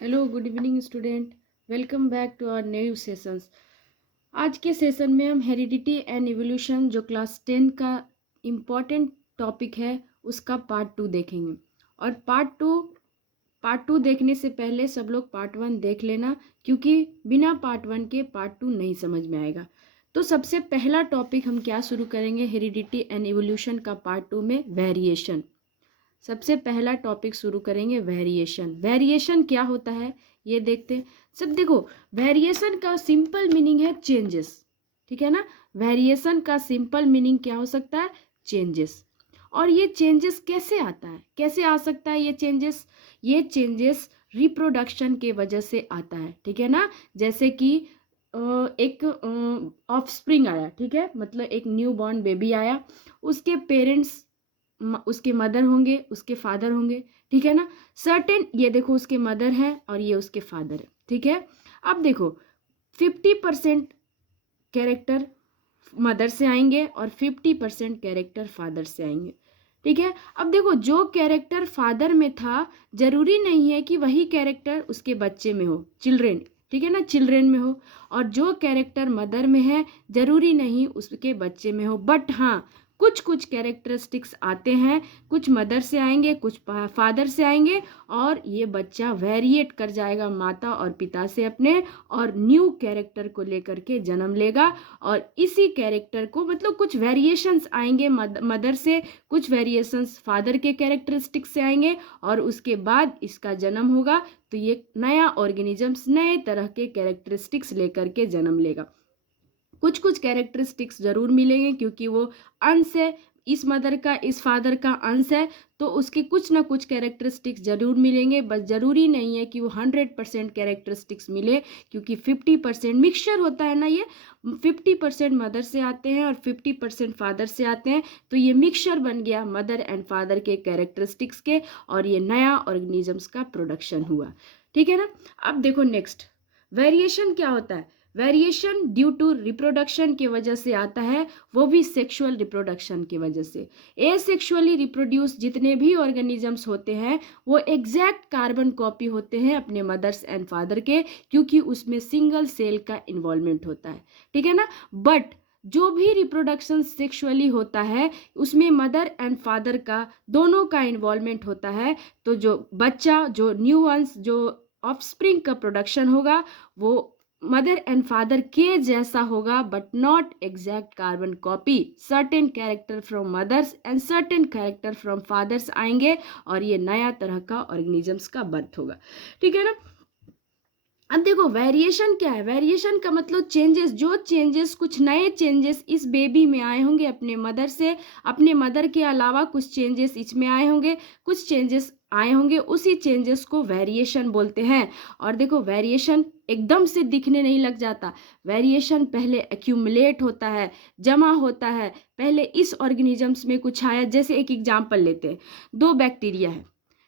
Hello good evening student. Welcome back to our new sessions. आज के session में हम हेरिडिटी एंड इवोल्यूशन जो क्लास 10 का इम्पॉर्टेंट टॉपिक है उसका पार्ट 2 देखेंगे। और पार्ट टू देखने से पहले सब लोग पार्ट 1 देख लेना, क्योंकि बिना पार्ट 1 के पार्ट 2 नहीं समझ में आएगा। तो सबसे पहला टॉपिक हम क्या शुरू करेंगे हेरिडिटी एंड इवोल्यूशन का पार्ट 2 में वेरिएशन। सबसे पहला टॉपिक शुरू करेंगे वेरिएशन। वेरिएशन क्या होता है ये देखते हैं। सब देखो, वेरिएशन का सिंपल मीनिंग है चेंजेस, ठीक है ना। वेरिएशन का सिंपल मीनिंग क्या हो सकता है? चेंजेस। और ये चेंजेस कैसे आता है, कैसे आ सकता है ये चेंजेस रिप्रोडक्शन के वजह से आता है, ठीक है ना। जैसे कि एक ऑफस्प्रिंग आया, ठीक है, मतलब एक न्यू बॉर्न बेबी आया, उसके पेरेंट्स उसके मदर होंगे, उसके फादर होंगे, ठीक है ना। सर्टेन, ये देखो उसके मदर है और ये उसके फादर है, ठीक है। अब देखो 50% कैरेक्टर मदर से आएंगे और 50% कैरेक्टर फादर से आएंगे, ठीक है। अब देखो जो कैरेक्टर फादर में था जरूरी नहीं है कि वही कैरेक्टर उसके बच्चे में हो, चिल्ड्रेन, ठीक है ना, चिल्ड्रेन में हो। और जो कैरेक्टर मदर में है जरूरी नहीं उसके बच्चे में हो, बट हाँ कुछ कुछ कैरेक्टरिस्टिक्स आते हैं, कुछ मदर से आएंगे कुछ फादर से आएंगे, और ये बच्चा वेरिएट कर जाएगा माता और पिता से अपने, और न्यू कैरेक्टर को लेकर के जन्म लेगा। और इसी कैरेक्टर को मतलब कुछ वेरिएशंस आएंगे मदर से, कुछ वेरिएशंस फादर के कैरेक्टरिस्टिक्स से आएंगे, और उसके बाद इसका जन्म होगा। तो ये नया ऑर्गेनिजम्स नए तरह के कैरेक्टरिस्टिक्स लेकर के जन्म लेगा। कुछ कुछ कैरेक्टरिस्टिक्स जरूर मिलेंगे क्योंकि वो अंश है, इस मदर का इस फादर का अंश है, तो उसके कुछ ना कुछ कैरेक्टरिस्टिक्स जरूर मिलेंगे। बस जरूरी नहीं है कि वो 100% कैरेक्टरिस्टिक्स मिले, क्योंकि 50% मिक्सचर होता है ना, ये 50% मदर से आते हैं और 50% फादर से आते हैं, तो ये मिक्सचर बन गया मदर एंड फादर के कैरेक्टरिस्टिक्स के, और ये नया ऑर्गेनिजम्स का प्रोडक्शन हुआ, ठीक है ना। अब देखो नेक्स्ट, वेरिएशन क्या होता है? वेरिएशन ड्यू टू रिप्रोडक्शन की वजह से आता है, वो भी सेक्सुअल रिप्रोडक्शन की वजह से। एसेक्सुअली रिप्रोड्यूस जितने भी ऑर्गेनिजम्स होते हैं वो एग्जैक्ट कार्बन कॉपी होते हैं अपने मदर्स एंड फादर के, क्योंकि उसमें सिंगल सेल का इन्वॉल्वमेंट होता है, ठीक है ना। बट जो भी रिप्रोडक्शन सेक्सुअली होता है उसमें मदर एंड फादर का दोनों का इन्वॉल्वमेंट होता है। तो जो बच्चा, जो न्यू वंस, जो ऑफस्प्रिंग का प्रोडक्शन होगा वो मदर एंड फादर के जैसा होगा, but not exact carbon copy. Certain character from mothers and certain character from fathers आएंगे, और ये नया तरह का ऑर्गेनिजम्स का बर्थ होगा, ठीक है ना। अब देखो वेरिएशन क्या है? वेरिएशन का मतलब चेंजेस, जो चेंजेस, कुछ नए चेंजेस इस बेबी में आए होंगे अपने मदर से, अपने मदर के अलावा कुछ चेंजेस इसमें आए होंगे, कुछ चेंजेस आए होंगे, उसी चेंजेस को वेरिएशन बोलते हैं। और देखो वेरिएशन एकदम से दिखने नहीं लग जाता, वेरिएशन पहले एक्यूमुलेट होता है, जमा होता है। पहले इस ऑर्गेनिजम्स में कुछ आया, जैसे एक एग्जाम्पल लेते हैं, दो बैक्टीरिया है,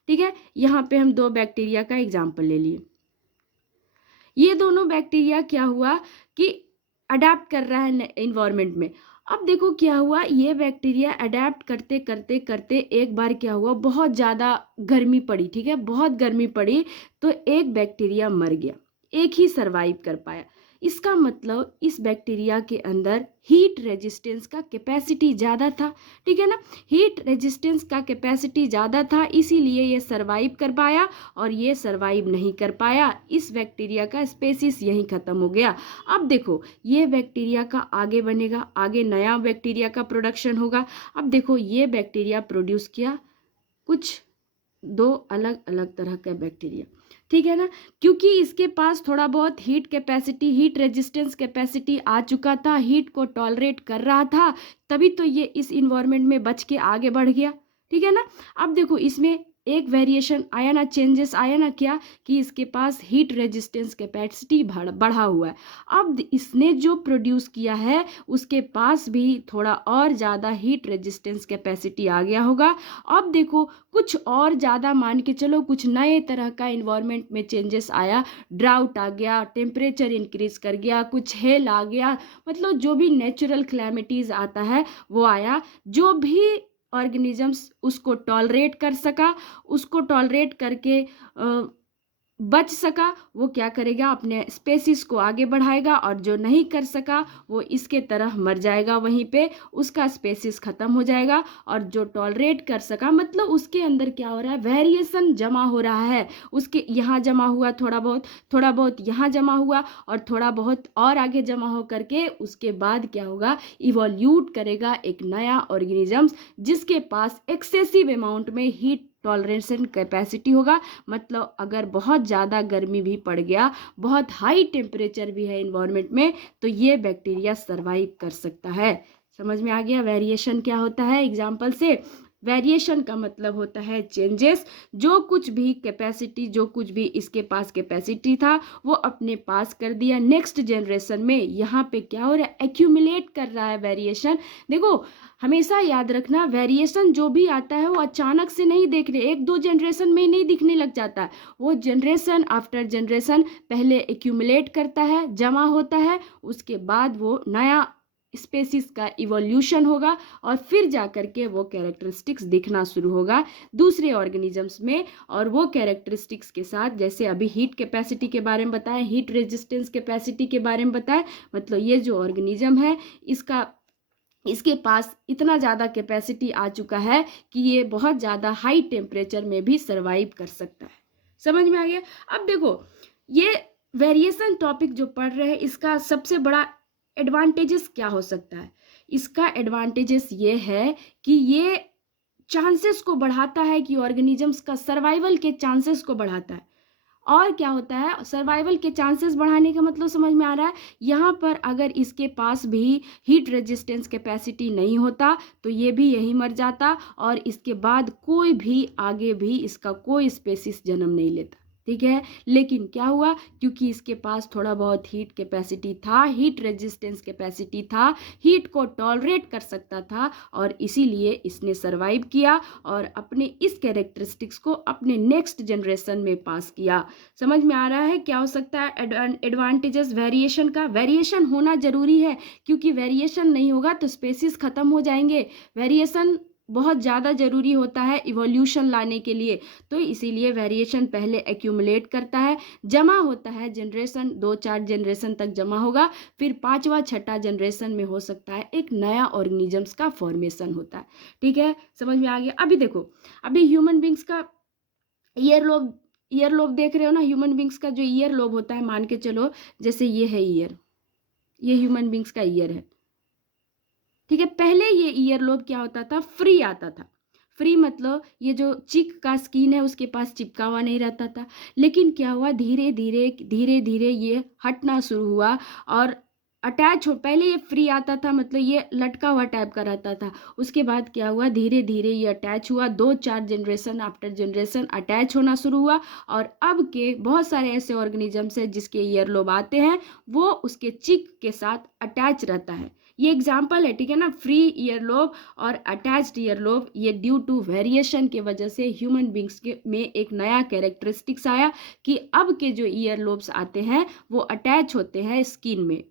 ठीक है, यहाँ पे हम दो बैक्टीरिया का एग्जाम्पल ले लिए। ये दोनों बैक्टीरिया क्या हुआ कि अडेप्ट कर रहा है इन्वायरमेंट में। अब देखो क्या हुआ, ये बैक्टीरिया अडेप्ट करते करते करते एक बार क्या हुआ, बहुत ज़्यादा गर्मी पड़ी, ठीक है, बहुत गर्मी पड़ी, तो एक बैक्टीरिया मर गया, एक ही सरवाइव कर पाया। इसका मतलब इस बैक्टीरिया के अंदर हीट रेजिस्टेंस का कैपेसिटी ज़्यादा था, ठीक है ना। हीट रेजिस्टेंस का कैपेसिटी ज़्यादा था, इसीलिए ये सरवाइव कर पाया, और ये सरवाइव नहीं कर पाया, इस बैक्टीरिया का स्पेसिस यहीं ख़त्म हो गया। अब देखो ये बैक्टीरिया का आगे बनेगा, आगे नया बैक्टीरिया का प्रोडक्शन होगा। अब देखो ये बैक्टीरिया प्रोड्यूस किया कुछ दो अलग अलग तरह का बैक्टीरिया, ठीक है ना, क्योंकि इसके पास थोड़ा बहुत heat capacity, heat resistance capacity आ चुका था, हीट को टॉलरेट कर रहा था, तभी तो ये इस इन्वायरमेंट में बच के आगे बढ़ गया, ठीक है ना। अब देखो इसमें एक वेरिएशन आया ना, चेंजेस आया ना, क्या कि इसके पास हीट रेजिस्टेंस कैपेसिटी बढ़ा हुआ है। अब इसने जो प्रोड्यूस किया है उसके पास भी थोड़ा और ज़्यादा हीट रेजिस्टेंस कैपेसिटी आ गया होगा। अब देखो कुछ और ज़्यादा मान के चलो, कुछ नए तरह का इन्वायरमेंट में चेंजेस आया, ड्राउट आ गया, टेम्परेचर इंक्रीज कर गया, कुछ हेल आ गया, मतलब जो भी नेचुरल क्लैमिटीज़ आता है वो आया। जो भी ऑर्गेनिजम्स उसको टॉलरेट कर सका, उसको टॉलरेट करके बच सका वो क्या करेगा, अपने स्पेसीज को आगे बढ़ाएगा, और जो नहीं कर सका वो इसके तरह मर जाएगा, वहीं पे उसका स्पेसीज खत्म हो जाएगा। और जो टॉलरेट कर सका, मतलब उसके अंदर क्या हो रहा है, वेरिएशन जमा हो रहा है, उसके यहाँ जमा हुआ थोड़ा बहुत यहाँ जमा हुआ, और थोड़ा बहुत और आगे जमा हो करके उसके बाद क्या होगा, इवोल्यूट करेगा एक नया ऑर्गेनिजम्स जिसके पास एक्सेसिव अमाउंट में हीट टॉलरेशन कैपेसिटी होगा। मतलब अगर बहुत ज़्यादा गर्मी भी पड़ गया, बहुत हाई टेम्परेचर भी है इन्वायरमेंट में, तो ये बैक्टीरिया सरवाइव कर सकता है। समझ में आ गया वेरिएशन क्या होता है एग्जाम्पल से। वेरिएशन का मतलब होता है चेंजेस, जो कुछ भी कैपेसिटी, जो कुछ भी इसके पास कैपेसिटी था वो अपने पास कर दिया नेक्स्ट जनरेशन में। यहाँ पे क्या हो रहा है, एक्यूमुलेट कर रहा है वेरिएशन। देखो हमेशा याद रखना, वेरिएशन जो भी आता है वो अचानक से नहीं देखने, एक दो जनरेशन में ही नहीं दिखने लग जाता है, वो जनरेशन आफ्टर जनरेशन पहले एक्यूमुलेट करता है, जमा होता है, उसके बाद वो नया स्पेसीज का इवोल्यूशन होगा, और फिर जा करके वो कैरेक्टरिस्टिक्स दिखना शुरू होगा दूसरे ऑर्गेनिजम्स में। और वो कैरेक्टरिस्टिक्स के साथ, जैसे अभी हीट कैपेसिटी के बारे में बताया, हीट रेजिस्टेंस कैपेसिटी के बारे में बताया, मतलब ये जो ऑर्गेनिज्म है इसके पास इतना ज़्यादा कैपेसिटी आ चुका है कि ये बहुत ज़्यादा हाई टेम्परेचर में भी सर्वाइव कर सकता है। समझ में आ गया। अब देखो ये वेरिएशन टॉपिक जो पढ़ रहे हैं, इसका सबसे बड़ा एडवांटेजेस क्या हो सकता है। इसका एडवांटेजेस ये है कि ये चांसेस को बढ़ाता है, कि ऑर्गेनिजम्स का सर्वाइवल के चांसेस को बढ़ाता है। और क्या होता है, सर्वाइवल के चांसेस बढ़ाने का मतलब समझ में आ रहा है, यहाँ पर अगर इसके पास भी हीट रेजिस्टेंस कैपेसिटी नहीं होता तो ये भी यहीं मर जाता, और इसके बाद कोई भी आगे भी इसका कोई स्पेसीज जन्म नहीं लेता। ठीक है, लेकिन क्या हुआ, क्योंकि इसके पास थोड़ा बहुत हीट कैपेसिटी था, हीट रेजिस्टेंस कैपेसिटी था, हीट को टॉलरेट कर सकता था, और इसीलिए इसने सर्वाइव किया और अपने इस कैरेक्टरिस्टिक्स को अपने नेक्स्ट जनरेशन में पास किया। समझ में आ रहा है क्या हो सकता है एडवांटेजेस वेरिएशन का। वेरिएशन होना जरूरी है, क्योंकि वेरिएशन नहीं होगा तो स्पेसीज खत्म हो जाएंगे। वेरिएशन बहुत ज़्यादा ज़रूरी होता है इवोल्यूशन लाने के लिए, तो इसीलिए वेरिएशन पहले एक्यूमुलेट करता है, जमा होता है, जनरेशन 2-4 जनरेशन तक जमा होगा, फिर 5वां 6ठा जनरेशन में हो सकता है एक नया ऑर्गेनिजम्स का फॉर्मेशन होता है। ठीक है, समझ में आ गया। अभी देखो, अभी ह्यूमन बींग्स का ईयर लोब देख रहे हो ना, ह्यूमन बींग्स का जो ईयर लोब होता है, मान के चलो जैसे ये है ईयर, ये ह्यूमन बींग्स का ईयर है। ठीक है, पहले ये ईयर लोब क्या होता था, फ्री आता था। फ्री मतलब ये जो चिक का स्किन है उसके पास चिपका हुआ नहीं रहता था, लेकिन क्या हुआ, धीरे धीरे ये हटना शुरू हुआ और अटैच हो। पहले ये फ्री आता था, मतलब ये लटका हुआ टाइप का रहता था, उसके बाद क्या हुआ, धीरे धीरे ये अटैच हुआ, 2-4 जनरेशन आफ्टर जनरेशन अटैच होना शुरू हुआ, और अब के बहुत सारे ऐसे ऑर्गेनिजम्स हैं जिसके ईयर लोब आते हैं, वो उसके चिक के साथ अटैच रहता है। ये एग्जाम्पल है, ठीक है ना, फ्री ईयर लोब और अटैच्ड ईयर लोब, ये ड्यू टू वेरिएशन के वजह से ह्यूमन बींग्स के में एक नया कैरेक्टरिस्टिक्स आया कि अब के जो ईयर लोब्स आते हैं वो अटैच होते हैं स्किन में,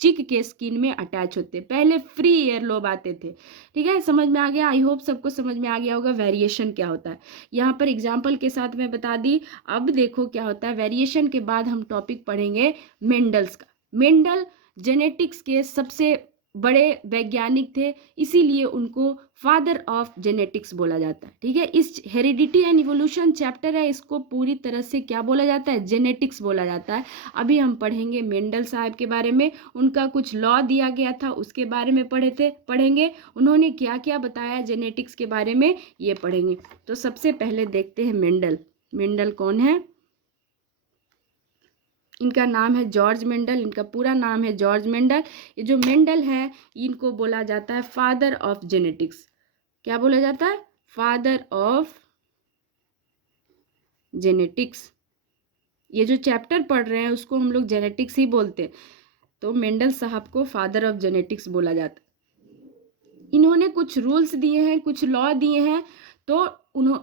चिक के स्किन में अटैच होते, पहले फ्री ईयर लोब आते थे। ठीक है, समझ में आ गया, आई होप सबको समझ में आ गया होगा वेरिएशन क्या होता है। यहाँ पर एग्जाम्पल के साथ मैं बता दी। अब देखो क्या होता है, वेरिएशन के बाद हम टॉपिक पढ़ेंगे मेंडल्स का। मेंडल जेनेटिक्स के सबसे बड़े वैज्ञानिक थे, इसीलिए उनको फादर ऑफ जेनेटिक्स बोला जाता है। ठीक है, इस हेरिडिटी एंड इवोल्यूशन चैप्टर है, इसको पूरी तरह से क्या बोला जाता है, जेनेटिक्स बोला जाता है। अभी हम पढ़ेंगे मेंडल साहब के बारे में, उनका कुछ लॉ दिया गया था उसके बारे में पढ़ेंगे, उन्होंने क्या क्या बताया जेनेटिक्स के बारे में, ये पढ़ेंगे। तो सबसे पहले देखते हैं मेंडल। मेंडल कौन है, इनका नाम है जॉर्ज मेंडल, इनका पूरा नाम है जॉर्ज मेंडल। ये जो मेंडल है इनको बोला जाता है फादर ऑफ जेनेटिक्स। क्या बोला जाता है, फादर ऑफ जेनेटिक्स। ये जो चैप्टर पढ़ रहे हैं उसको हम लोग जेनेटिक्स ही बोलते हैं, तो मेंडल साहब को फादर ऑफ जेनेटिक्स बोला जाता है। इन्होंने कुछ रूल्स दिए हैं, कुछ लॉ दिए हैं, तो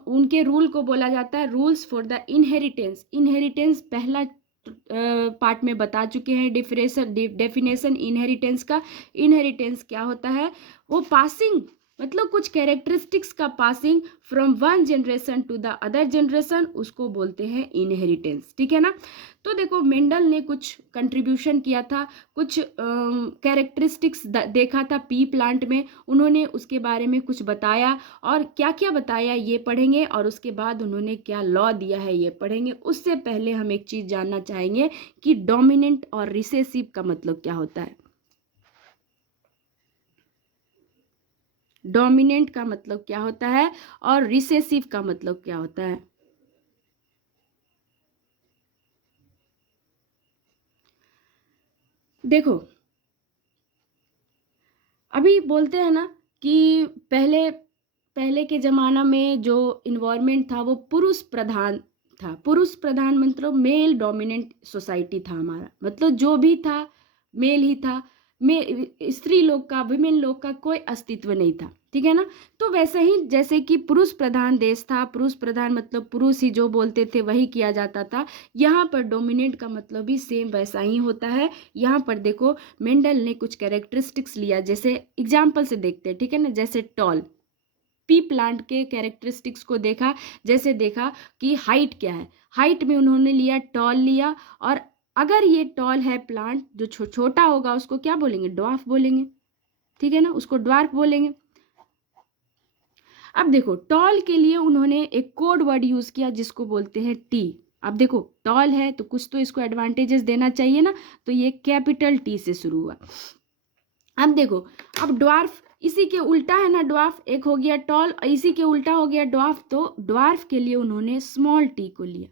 उनके रूल को बोला जाता है rules for the inheritance. Inheritance पहला पार्ट में बता चुके हैं डेफिनेशन इनहेरिटेंस का। इनहेरिटेंस क्या होता है, वो पासिंग मतलब कुछ कैरेक्टरिस्टिक्स का passing from one generation to the other generation, उसको बोलते हैं इनहेरिटेंस, ठीक है ना। तो देखो मेंडल ने कुछ कंट्रीब्यूशन किया था, कुछ कैरेक्टरिस्टिक्स देखा था पी प्लांट में, उन्होंने उसके बारे में कुछ बताया, और क्या क्या बताया ये पढ़ेंगे, और उसके बाद उन्होंने क्या लॉ दिया है ये पढ़ेंगे। उससे पहले हम एक चीज जानना चाहेंगे कि डोमिनेंट और रिसेसिव का मतलब क्या होता है। डोमिनेंट का मतलब क्या होता है और रिसेसिव का मतलब क्या होता है। देखो अभी बोलते हैं ना कि पहले पहले के जमाना में जो इन्वायरमेंट था वो पुरुष प्रधान था। पुरुष प्रधान मतलब मेल डोमिनेंट सोसाइटी था हमारा, मतलब जो भी था मेल ही था। स्त्री लोग का, विमेन लोग का कोई अस्तित्व नहीं था, ठीक है ना। तो वैसे ही जैसे कि पुरुष प्रधान देश था, पुरुष प्रधान मतलब पुरुष ही जो बोलते थे वही किया जाता था। यहाँ पर डोमिनेंट का मतलब भी सेम वैसा ही होता है। यहाँ पर देखो मेंडल ने कुछ कैरेक्टरिस्टिक्स लिया, जैसे एग्जाम्पल से देखते हैं, ठीक है ना। जैसे टॉल, पी प्लांट के कैरेक्टरिस्टिक्स को देखा, जैसे देखा कि हाइट क्या है, हाइट में उन्होंने लिया टॉल लिया, और अगर ये टॉल है प्लांट, जो छोटा होगा उसको क्या बोलेंगे, ड्वार्फ बोलेंगे, ठीक है ना, उसको ड्वार्फ बोलेंगे। अब देखो टॉल के लिए उन्होंने एक कोड वर्ड यूज किया जिसको बोलते हैं टी। अब देखो टॉल है तो कुछ तो इसको एडवांटेजेस देना चाहिए ना, तो ये कैपिटल टी से शुरू हुआ। अब देखो, अब ड्वार्फ इसी के उल्टा है ना, ड्वार्फ एक हो गया टॉल और इसी के उल्टा हो गया ड्वार्फ, तो ड्वार्फ के लिए उन्होंने स्मॉल टी को लिया,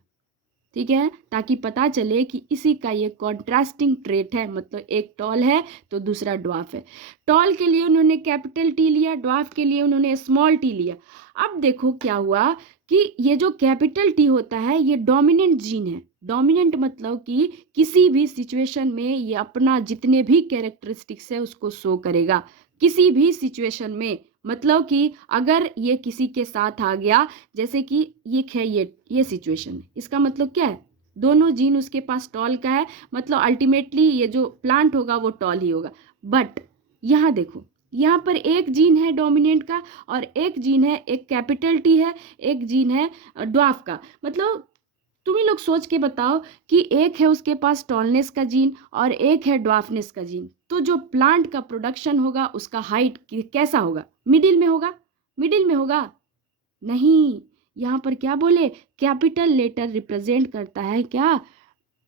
ठीक है, ताकि पता चले कि इसी का ये कॉन्ट्रास्टिंग ट्रेट है, मतलब एक टॉल है तो दूसरा ड्वार्फ है। टॉल के लिए उन्होंने कैपिटल टी लिया, ड्वार्फ के लिए उन्होंने स्मॉल टी लिया। अब देखो क्या हुआ कि ये जो कैपिटल टी होता है ये डोमिनेंट जीन है। डोमिनेंट मतलब कि किसी भी सिचुएशन में ये अपना जितने भी कैरेक्टरिस्टिक्स है उसको शो करेगा, किसी भी सिचुएशन में। मतलब कि अगर ये किसी के साथ आ गया, जैसे कि ये है, ये सिचुएशन है, इसका मतलब क्या है, दोनों जीन उसके पास टॉल का है, मतलब अल्टीमेटली ये जो प्लांट होगा वो टॉल ही होगा। बट यहाँ देखो, यहाँ पर एक जीन है डोमिनेंट का और एक जीन है, एक कैपिटल टी है, एक जीन है ड्वार्फ का। मतलब तुम ही लोग सोच के बताओ कि एक है उसके पास टॉलनेस का जीन और एक है ड्वार्फनेस का जीन, तो जो प्लांट का प्रोडक्शन होगा उसका हाइट कैसा होगा, मिडिल में होगा, मिडिल में होगा नहीं। यहाँ पर क्या बोले, कैपिटल लेटर रिप्रेजेंट करता है क्या,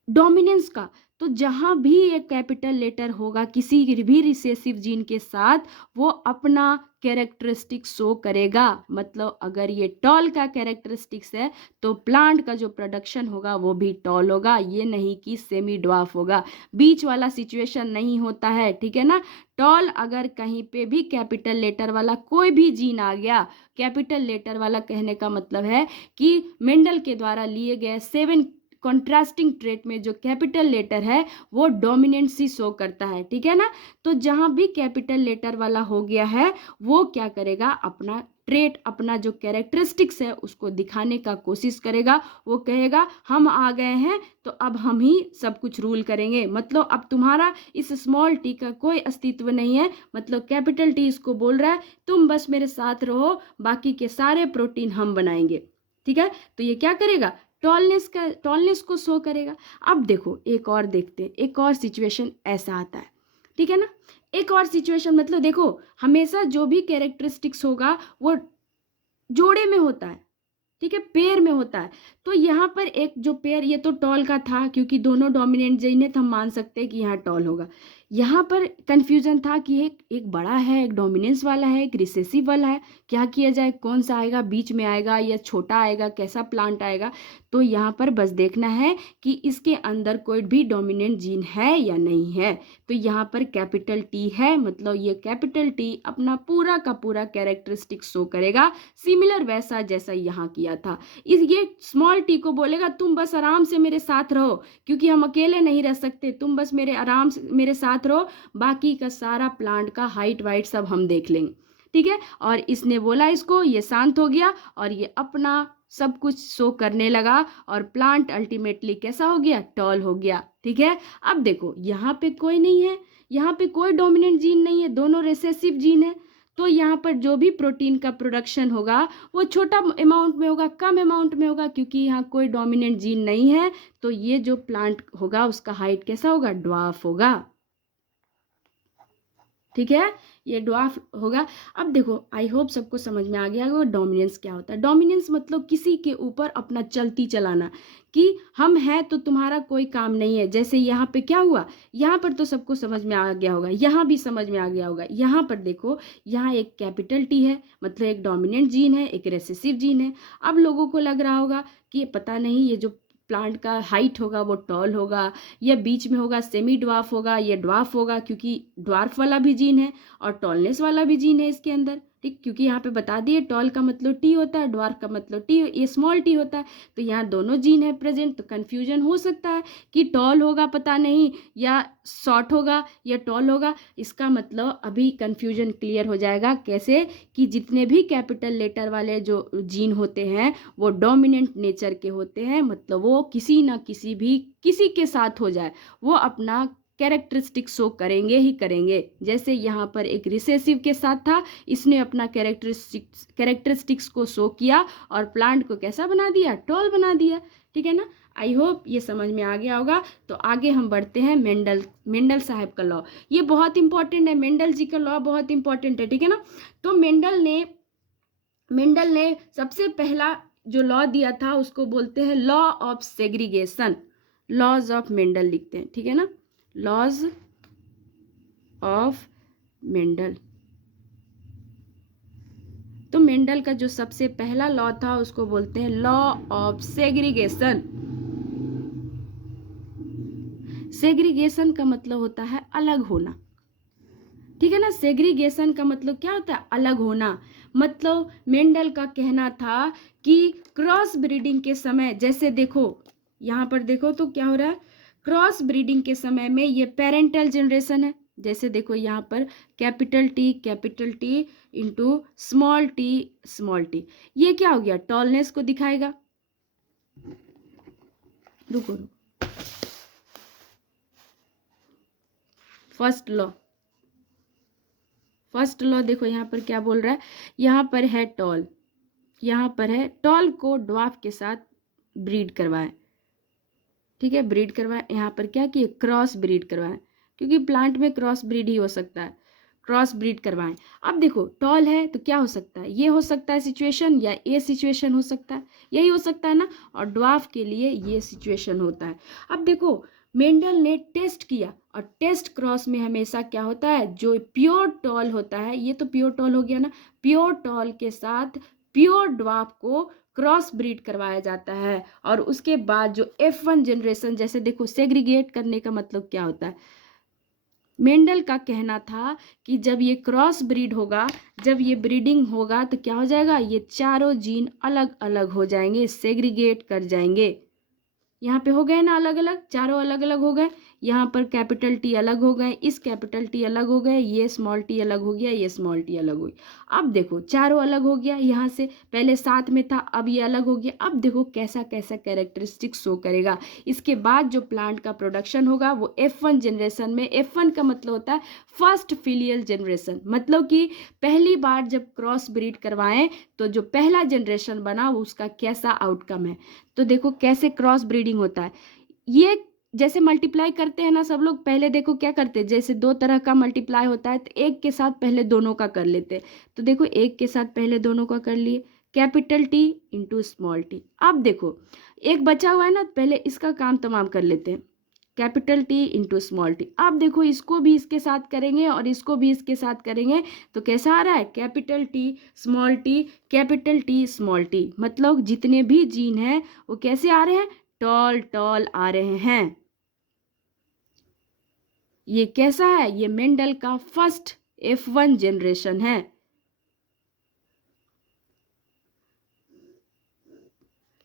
डोमिनेंस का। तो जहां भी एक कैपिटल लेटर होगा किसी भी रिसेसिव जीन के साथ, वो अपना कैरेक्टरिस्टिक शो करेगा। मतलब अगर ये टॉल का कैरेक्टरिस्टिक्स है तो प्लांट का जो प्रोडक्शन होगा वो भी टॉल होगा, ये नहीं कि सेमी ड्वार्फ होगा। बीच वाला सिचुएशन नहीं होता है, ठीक है ना। टॉल अगर कहीं पे भी कैपिटल लेटर वाला कोई भी जीन आ गया, कैपिटल लेटर वाला कहने का मतलब है कि मेंडल के द्वारा लिए गए 7 कॉन्ट्रास्टिंग ट्रेट में जो कैपिटल लेटर है वो डोमिनेंसी शो करता है, ठीक है ना। तो जहां भी कैपिटल लेटर वाला हो गया है वो क्या करेगा, अपना ट्रेट, अपना जो कैरेक्टरिस्टिक्स है उसको दिखाने का कोशिश करेगा। वो कहेगा हम आ गए हैं तो अब हम ही सब कुछ रूल करेंगे, मतलब अब तुम्हारा इस स्मॉल टी का कोई अस्तित्व नहीं है। मतलब कैपिटल टी इसको बोल रहा है तुम बस मेरे साथ रहो, बाकी के सारे प्रोटीन हम बनाएंगे, ठीक है। तो ये क्या करेगा, टॉलनेस को शो करेगा। अब देखो एक और देखते हैं, एक और सिचुएशन ऐसा आता है, ठीक है ना। एक और सिचुएशन मतलब देखो हमेशा जो भी कैरेक्टरिस्टिक्स होगा वो जोड़े में होता है, ठीक है, पेयर में होता है। तो यहाँ पर एक जो पेयर, ये तो टॉल का था क्योंकि दोनों डोमिनेंट जीन है तो हम मान सकते हैं कि यहाँ टॉल होगा। यहाँ पर कंफ्यूजन था कि एक बड़ा है, एक डोमिनेंस वाला है, एक रिसेसिव वाला है, क्या किया जाए, कौन सा आएगा, बीच में आएगा या छोटा आएगा, कैसा प्लांट आएगा। तो यहाँ पर बस देखना है कि इसके अंदर कोई भी डोमिनेंट जीन है या नहीं है। तो यहाँ पर कैपिटल टी है, मतलब ये कैपिटल टी अपना पूरा का पूरा कैरेक्टरिस्टिक शो करेगा, सिमिलर वैसा जैसा यहाँ किया था। ये स्मॉल टी को बोलेगा तुम बस आराम से मेरे साथ रहो, क्योंकि हम अकेले नहीं रह सकते, तुम बस मेरे आराम से मेरे साथ रहो, बाकी का सारा प्लांट का हाइट वाइट सब हम देख लेंगे, ठीक है। और इसने बोला इसको, ये शांत हो गया और ये अपना सब कुछ शो करने लगा और प्लांट अल्टीमेटली कैसा हो गया, टॉल हो गया, ठीक है। अब देखो यहाँ पे कोई नहीं है, यहाँ पे कोई डोमिनेंट जीन नहीं है, दोनों रिसेसिव जीन है। तो यहाँ पर जो भी प्रोटीन का प्रोडक्शन होगा वो छोटा अमाउंट में होगा, कम अमाउंट में होगा, क्योंकि यहाँ कोई डोमिनेंट जीन नहीं है। तो ये जो प्लांट होगा उसका हाइट कैसा होगा, ड्वार्फ होगा। ठीक है, ये ड्वार्फ होगा। अब देखो, आई होप सबको समझ में आ गया होगा डोमिनेंस क्या होता है। डोमिनेंस मतलब किसी के ऊपर अपना चलती चलाना, कि हम हैं तो तुम्हारा कोई काम नहीं है। जैसे यहाँ पे क्या हुआ, यहाँ पर तो सबको समझ में आ गया होगा, यहाँ भी समझ में आ गया होगा। यहाँ पर देखो, यहाँ एक कैपिटल टी है, मतलब एक डोमिनेंट जीन है, एक रेसेसिव जीन है। अब लोगों को लग रहा होगा कि पता नहीं ये जो प्लांट का हाइट होगा वो टॉल होगा, या बीच में होगा सेमी ड्वार्फ होगा, या ड्वार्फ होगा, क्योंकि ड्वार्फ वाला भी जीन है और टॉलनेस वाला भी जीन है इसके अंदर। ठीक, क्योंकि यहाँ पे बता दिए टॉल का मतलब टी होता है, ड्वार्फ का मतलब टी, ये स्मॉल टी होता है। तो यहाँ दोनों जीन है प्रेजेंट, तो कन्फ्यूजन हो सकता है कि टॉल होगा पता नहीं, या शॉर्ट होगा, या टॉल होगा। इसका मतलब अभी कन्फ्यूजन क्लियर हो जाएगा। कैसे, कि जितने भी कैपिटल लेटर वाले जो जीन होते हैं वो डोमिनेंट नेचर के होते हैं, मतलब वो किसी ना किसी के साथ हो जाए, वो अपना कैरेक्टरिस्टिक शो करेंगे ही करेंगे। जैसे यहाँ पर एक रिसेसिव के साथ था, इसने अपना कैरेक्टरिस्टिक्स को शो किया और प्लांट को कैसा बना दिया, टॉल बना दिया। ठीक है ना, आई होप ये समझ में आ गया होगा। तो आगे हम बढ़ते हैं मेंडल साहब का लॉ। ये बहुत इंपॉर्टेंट है, मेंडल जी का लॉ बहुत इंपॉर्टेंट है। ठीक है ना, तो मेंडल ने सबसे पहला जो लॉ दिया था उसको बोलते हैं law of segregation. Laws of Mendel लिखते हैं, ठीक है ना, लॉज ऑफ मेंडल। तो मेंडल का जो सबसे पहला लॉ था उसको बोलते हैं लॉ ऑफ सेग्रीगेशन। सेग्रीगेशन का मतलब होता है अलग होना। ठीक है ना, सेग्रीगेशन का मतलब क्या होता है, अलग होना। मतलब मेंडल का कहना था कि क्रॉस ब्रीडिंग के समय, जैसे देखो यहाँ पर देखो तो क्या हो रहा है, क्रॉस ब्रीडिंग के समय में ये पेरेंटल जनरेशन है। जैसे देखो यहाँ पर capital T into small T, ये क्या हो गया, टॉलनेस को दिखाएगा। रुको, फर्स्ट लॉ देखो यहाँ पर क्या बोल रहा है, यहाँ पर है टॉल, यहाँ पर है टॉल को ड्वार्फ के साथ ब्रीड करवाएं। ठीक है, ब्रीड करवाएं। यहाँ पर क्या किए, क्रॉस ब्रीड करवाएं, क्योंकि प्लांट में क्रॉस ब्रीड ही हो सकता है, क्रॉस ब्रीड करवाएं। अब देखो टॉल है तो क्या हो सकता है, ये हो सकता है सिचुएशन, या ये सिचुएशन हो सकता है, यही हो सकता है ना। और ड्वार्फ के लिए ये सिचुएशन होता है। अब देखो मेंडल ने टेस्ट किया, और टेस्ट क्रॉस में हमेशा क्या होता है, जो प्योर टॉल होता है, ये तो प्योर टॉल हो गया ना, प्योर टॉल के साथ प्योर ड्वार्फ को क्रॉस ब्रीड करवाया जाता है। और उसके बाद जो F1 जनरेशन, जैसे देखो सेग्रीगेट करने का मतलब क्या होता है, मेंडल का कहना था कि जब ये क्रॉस ब्रीड होगा, जब ये ब्रीडिंग होगा तो क्या हो जाएगा, ये चारों जीन अलग अलग हो जाएंगे, सेग्रीगेट कर जाएंगे। यहाँ पे हो गए ना अलग अलग, चारों अलग अलग हो गए। यहाँ पर कैपिटल टी अलग हो गए, इस कैपिटल टी अलग हो गए, ये स्मॉल टी अलग हो गया, ये स्मॉल टी अलग हो गया। अब देखो चारों अलग हो गया, यहाँ से पहले साथ में था, अब ये अलग हो गया। अब देखो कैसा कैसा कैरेक्टरिस्टिक शो करेगा। इसके बाद जो प्लांट का प्रोडक्शन होगा वो F1 जनरेशन में, F1 का मतलब होता है फर्स्ट फिलियल जनरेशन, मतलब कि पहली बार जब क्रॉस ब्रीड करवाएं तो जो पहला जनरेशन बना वो उसका कैसा आउटकम है। तो देखो कैसे क्रॉस ब्रीडिंग होता है। ये जैसे मल्टीप्लाई करते हैं ना सब लोग, पहले देखो क्या करते हैं, जैसे दो तरह का मल्टीप्लाई होता है तो एक के साथ पहले दोनों का कर लेते हैं। तो देखो एक के साथ पहले दोनों का कर लिए, capital T into small T. अब देखो एक बचा हुआ है ना, पहले इसका काम तमाम कर लेते हैं, capital T into small T. अब देखो इसको भी इसके साथ करेंगे और इसको भी इसके साथ करेंगे, तो कैसा आ रहा है, capital T small T, capital T small T. मतलब जितने भी जीन हैं वो कैसे आ रहे हैं, टॉल टॉल आ रहे हैं। ये कैसा है, ये मेंडल का फर्स्ट F1 जनरेशन है।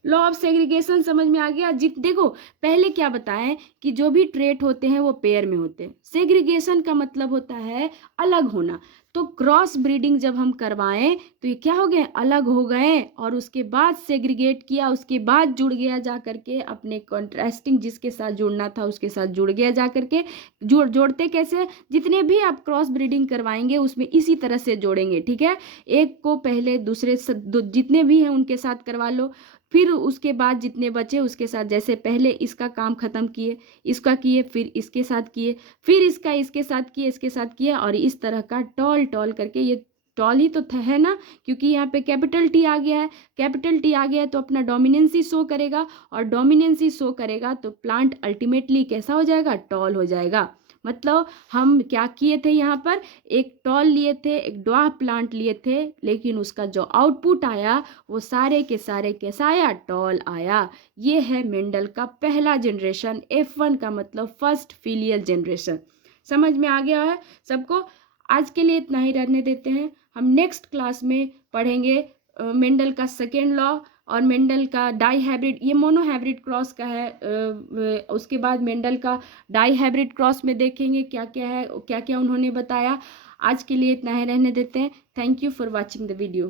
लॉ ऑफ सेग्रीगेशन समझ में आ गया। देखो पहले क्या बताएं कि जो भी ट्रेट होते हैं वो पेयर में होते हैं। सेग्रीगेशन का मतलब होता है अलग होना। तो क्रॉस ब्रीडिंग जब हम करवाएं तो ये क्या हो गए, अलग हो गए, और उसके बाद सेग्रीगेट किया, उसके बाद जुड़ गया जा करके अपने कॉन्ट्रास्टिंग जिसके साथ जुड़ना था उसके साथ जुड़ गया जा करके। जोड़ते कैसे, जितने भी आप क्रॉस ब्रीडिंग करवाएंगे उसमें इसी तरह से जोड़ेंगे, ठीक है। एक को पहले दूसरे जितने भी हैं उनके साथ करवा लो, फिर उसके बाद जितने बचे उसके साथ, जैसे पहले इसका काम खत्म किए, इसका किए, फिर इसके साथ किए, फिर इसका इसके साथ किए, इसके साथ किए, और इस तरह का टॉल टॉल करके, ये टॉल ही तो है ना, क्योंकि यहाँ पे कैपिटल टी आ गया है। कैपिटल टी आ गया है तो अपना डोमिनेंसी शो करेगा, और डोमिनेंसी शो करेगा तो प्लांट अल्टीमेटली कैसा हो जाएगा, टॉल हो जाएगा। मतलब हम क्या किए थे यहाँ पर, एक टॉल लिए थे, एक ड्वार्फ प्लांट लिए थे, लेकिन उसका जो आउटपुट आया वो सारे के सारे कैसा आया, टॉल आया। ये है मेंडल का पहला जनरेशन। F1 का मतलब फर्स्ट फिलियल जनरेशन। समझ में आ गया है सबको। आज के लिए इतना ही रहने देते हैं। हम नेक्स्ट क्लास में पढ़ेंगे मेंडल का सेकेंड लॉ, और मेंडल का डाई हाइब्रिड, ये मोनो हाइब्रिड क्रॉस का है। उसके बाद मेंडल का डाई हाइब्रिड क्रॉस में देखेंगे क्या क्या है, क्या क्या उन्होंने बताया। आज के लिए इतना ही रहने देते हैं। Thank you for watching the video.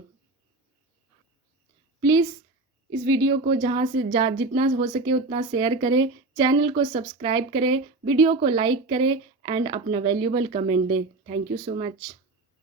Please इस वीडियो को जितना हो सके उतना शेयर करें, चैनल को सब्सक्राइब करें, वीडियो को लाइक करें, एंड अपना वैल्यूबल कमेंट दें। Thank you so much.